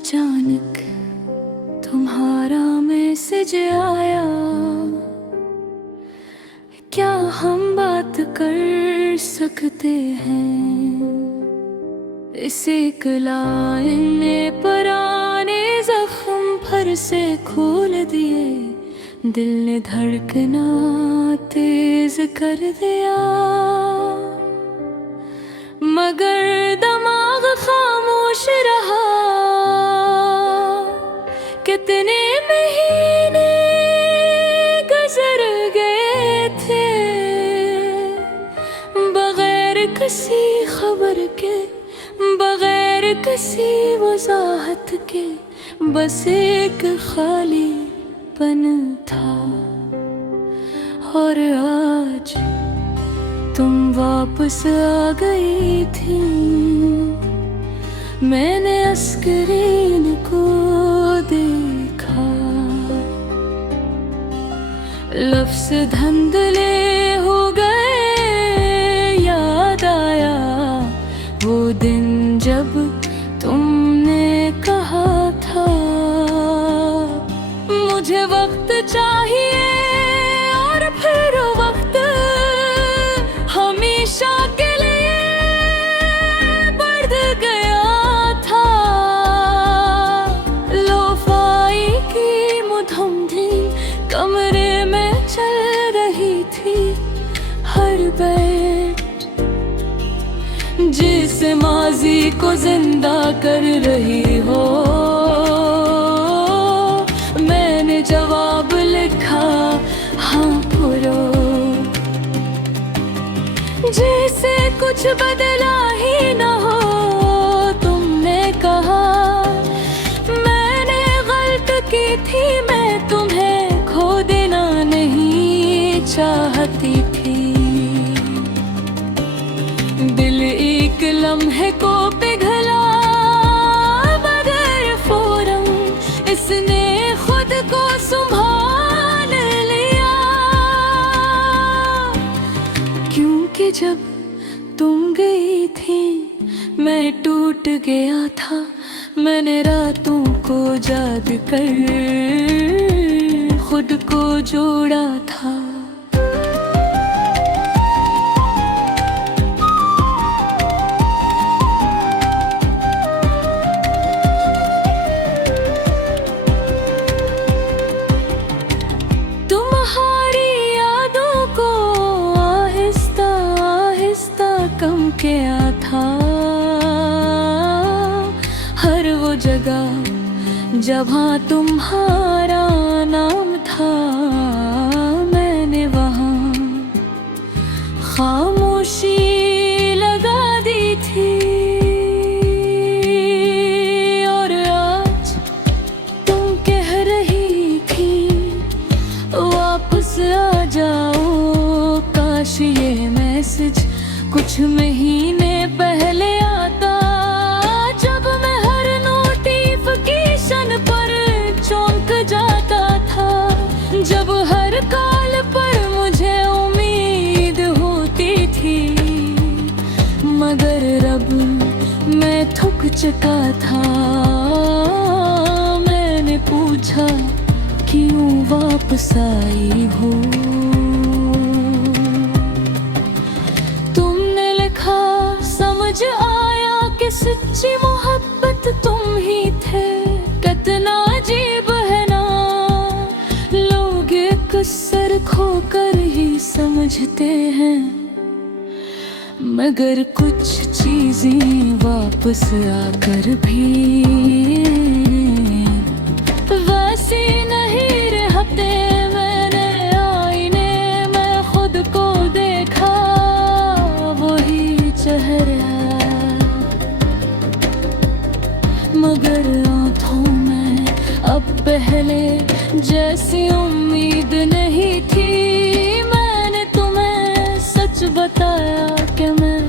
अचानक तुम्हारा मैसेज आया, क्या हम बात कर सकते हैं? इस एक लाइन ने पुराने जख्म फिर से खोल दिए, दिल ने धड़कना तेज कर दिया, मगर दिमाग खामोश रहा। कितने महीने गुजर गए थे बगैर किसी खबर के, बगैर किसी वजाहत के, बस एक खाली पन था। और आज तुम वापस आ गई थी, मैंने स्क्रीन को देखा, लफ्ज़ धुंधले हो गए, याद आया वो दिन जब तुमने कहा था मुझे वक्त चाहिए, और फिर वक्त हमेशा के लिए बढ़ गया था। लोफाई की मुधमधी कमरे में चल रही थी, हर बैठ जिस माजी को जिंदा कर रही हो। मैंने जवाब लिखा, हाँ पुरो, जैसे कुछ बदला ही न हो। तुमने कहा मैंने गलत की थी, मैं तुम्हें खो देना नहीं चाहती थी। दिल एक लम्हे को पिघला बगैर फौरन, इसने खुद को संभाल लिया, क्योंकि जब तुम गई थी मैं टूट गया था। मैंने रातों को याद कर खुद को जोड़ा था। कम किया था हर वो जगह जहाँ तुम्हारा नाम था, मैंने वहाँ खामोशी लगा दी थी। और आज तुम कह रही थी वापस आ जाओ, काश ये मैसेज कुछ महीने पहले आता, जब मैं हर नोटिफिकेशन पर चौंक जाता था, जब हर कॉल पर मुझे उम्मीद होती थी, मगर अब मैं थक चुका था। मैंने पूछा क्यों वापस आई हो, समझ आया कि सच्ची मोहब्बत तुम ही थे। कितना अजीब है ना, लोग एक सर खोकर ही समझते हैं, मगर कुछ चीजें वापस आकर भी वैसी नहीं रहते। मैंने आईने में खुद को देखा, वही चेहरा, मगर आँखों में अब पहले जैसी उम्मीद नहीं थी। मैंने तुम्हें सच बताया कि मैं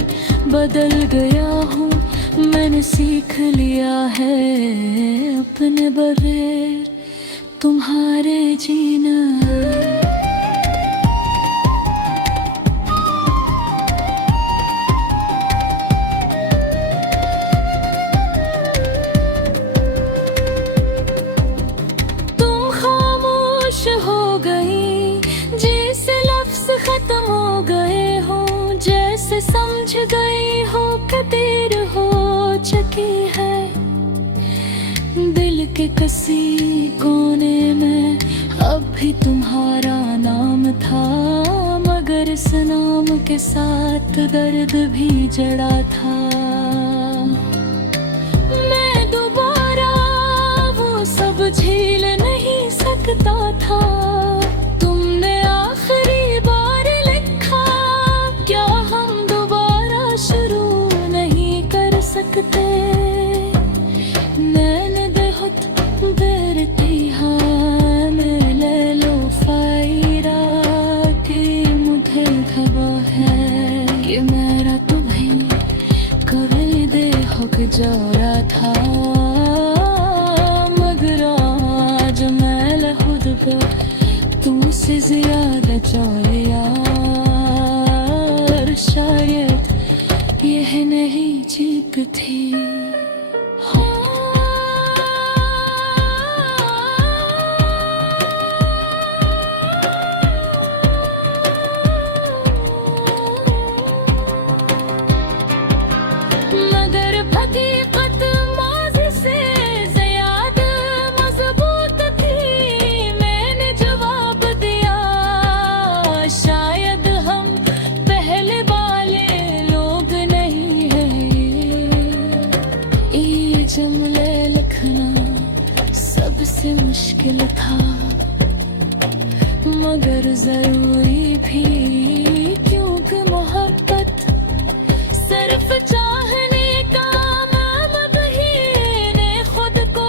बदल गया हूँ, मैंने सीख लिया है अपने बगैर तुम्हारे जीना। बेकसी कोने में अब भी तुम्हारा नाम था, मगर इस नाम के साथ दर्द भी जड़ा था। मैं दोबारा वो सब झेल नहीं सकता था। तुमने आखिरी बार लिखा, क्या हम दोबारा शुरू नहीं कर सकते? नैन देहत बेरती हाँ मेले लो फायरा कि मुझे खबर है कि मेरा तुम्हें कभी दे हक जरा था, मगर आज मैं खुद को तुमसे ज्यादा चाहे यार। शायद यह नहीं जीत थी। मगर हकीकत माज़ी से ज़्यादा मज़बूत थी। मैंने जवाब दिया, शायद हम पहले वाले लोग नहीं हैं। ये जुमले लिखना सबसे मुश्किल था, मगर ज़रूरी भी, क्योंकि मोहब्बत सिर्फ चाहने का नाम भी ने खुद को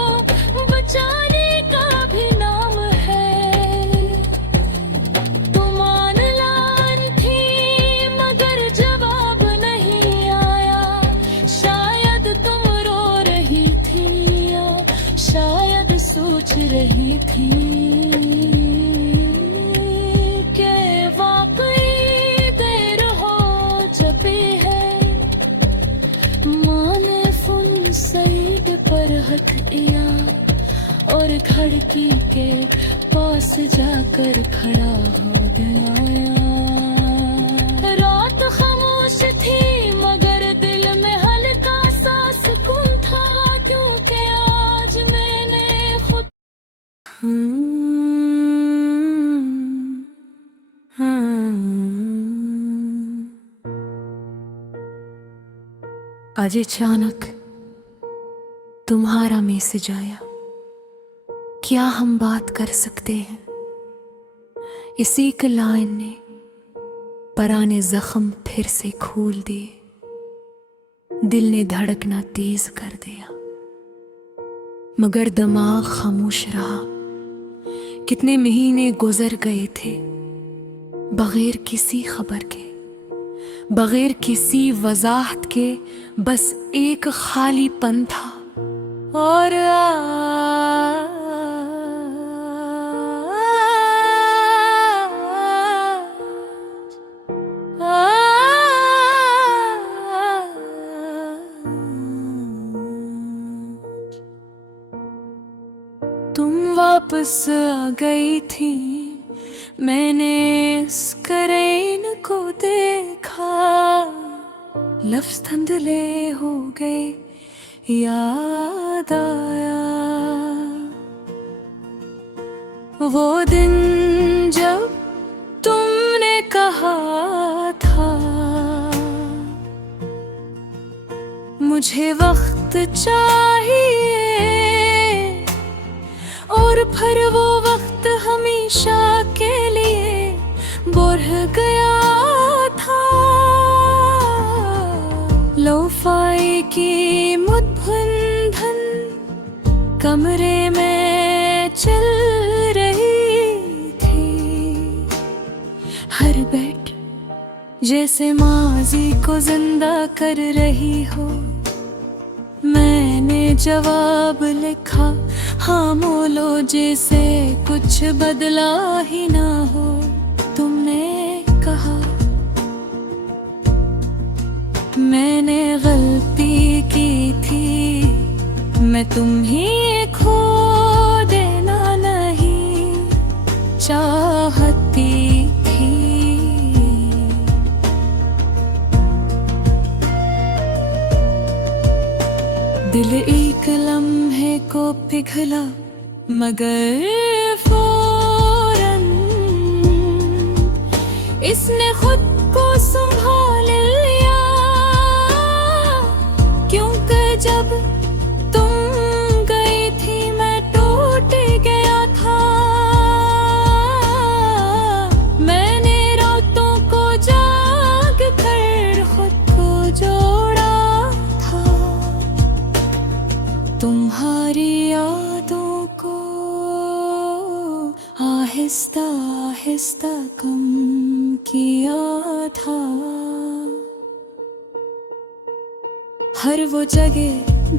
बचाने का भी नाम है। तुम ऑनलाइन थी मगर जवाब नहीं आया, शायद तुम रो रही थी या शायद सोच रही थी कि वाकई देर हो चुकी है। सईद पर हथ दिया और खिड़की के पास जाकर खड़ा हो गया। रात खामोश थी मगर दिल में हल्का सा सुकून था, क्योंकि आज मैंने खुद आज अचानक तुम्हारा मैसेज आया, क्या हम बात कर सकते हैं? इसी एक लाइन ने पुराने जख्म फिर से खोल दिए, दिल ने धड़कना तेज कर दिया, मगर दिमाग खामोश रहा। कितने महीने गुजर गए थे बगैर किसी खबर के, बगैर किसी वजाहत के, बस एक खालीपन था। और तुम वापस आ गई थी, मैंने स्क्रीन को देखा, लफ्ज़ धुंधले हो गए, याद आया वो दिन जब तुमने कहा था मुझे वक्त चाहिए, और फिर वो वक्त हमेशा के लिए बढ़ गया था। लोफाई की मुद्भन कमरे में चल रही थी, हर बेट जैसे माजी को जिंदा कर रही हो। मैंने जवाब लिखा, हाँ बोलो, जैसे कुछ बदला ही ना हो। तुमने कहा मैंने गलती की थी, मैं तुम्हें खो देना नहीं चाहती थी। दिल एक लम्हे को पिघल पिघला मगर फौरन इसने खुद को संभाल लिया, क्योंकि जब तुम गई थी मैं टूट गया था। मैंने रातों को जाग कर खुद को जोड़ा था, तुम्हारी यादों को आहिस्ता आहिस्ता कम किया था। हर वो जगह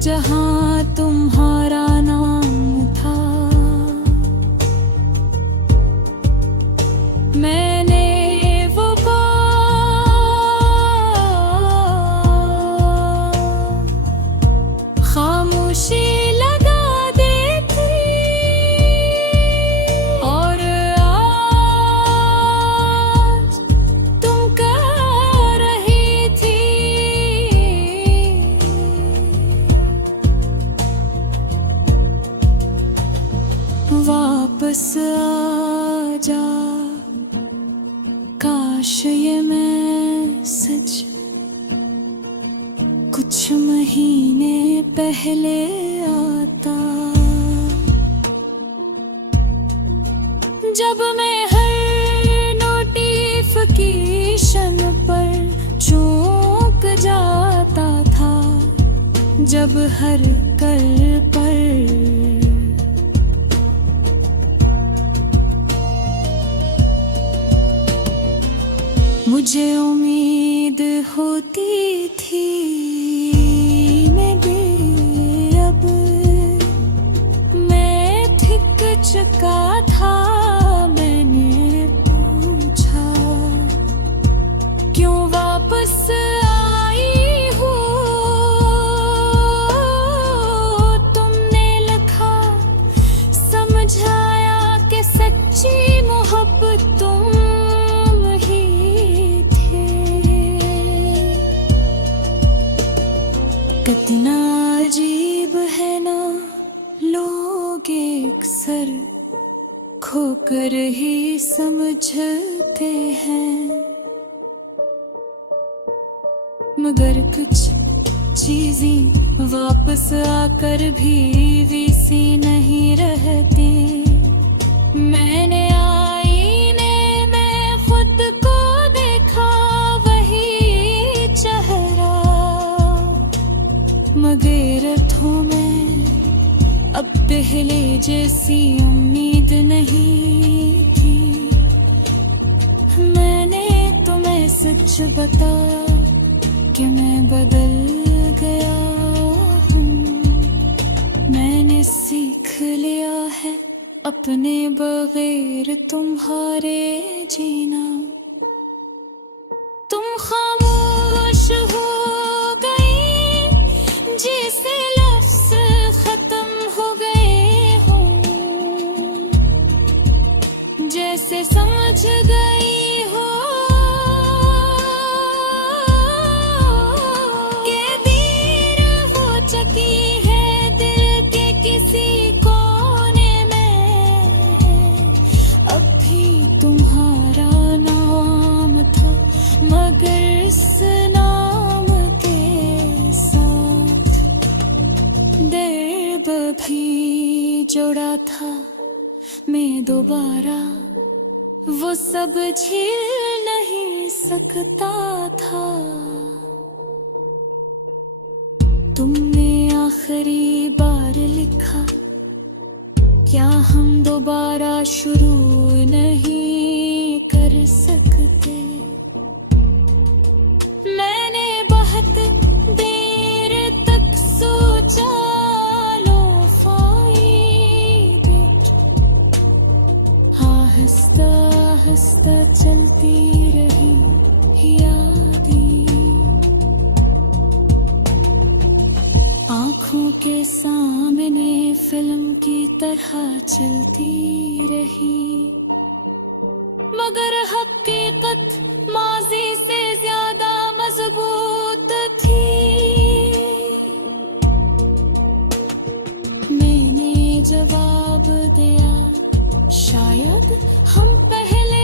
जहां तुम्हारा नाम था, मैंने वो खामोशी लगा दी थी, और आज तुम कह रही थी वापस आ जा। काश ये मैसेज कुछ महीने पहले आता, जब मैं हर नोटिफिकेशन पर चौंक जाता था, जब हर कल पर मुझे उम्मीद होती थी मैं भी अब मैं ठिक चुका था। मैंने पूछा क्यों वापस आई हो, तुमने लिखा समझाया कि सच्ची मोहब्बत तुम कितना अजीब है ना, लोग अक्सर खोकर ही समझते हैं, मगर कुछ चीजें वापस आकर भी वैसी नहीं रहती। मैंने आईने में खुद को देखा, वही चेहरा, मगर रातों में अब पहले जैसी उम्मीद नहीं थी। मैंने तुम्हें सच बताया कि मैं बदल गया हूँ। मैंने सीख लिया है अपने बगैर तुम्हारे जीना। तुम खामोश हो जैसे लफ्ज़ खत्म हो गए हो, जैसे समझ गई हो कि देर हो चुकी है दिल के किसी कोने में। अब भी तुम्हारा नाम था, मगर इस नाम के साथ दर्द भी जोड़ा था। मैं दोबारा वो सब झेल नहीं सकता था। तुमने आखिरी बार लिखा, क्या हम दोबारा शुरू नहीं कर सकते। मैंने बहुत देर तक सोचा, लो आहिस्ता आहिस्ता चलती रही यादें, आँखों के सामने फिल्म की तरह चलती रही, मगर हकीकत माजी से ज्यादा मजबूत थी। मैंने दिया। शायद हम पहले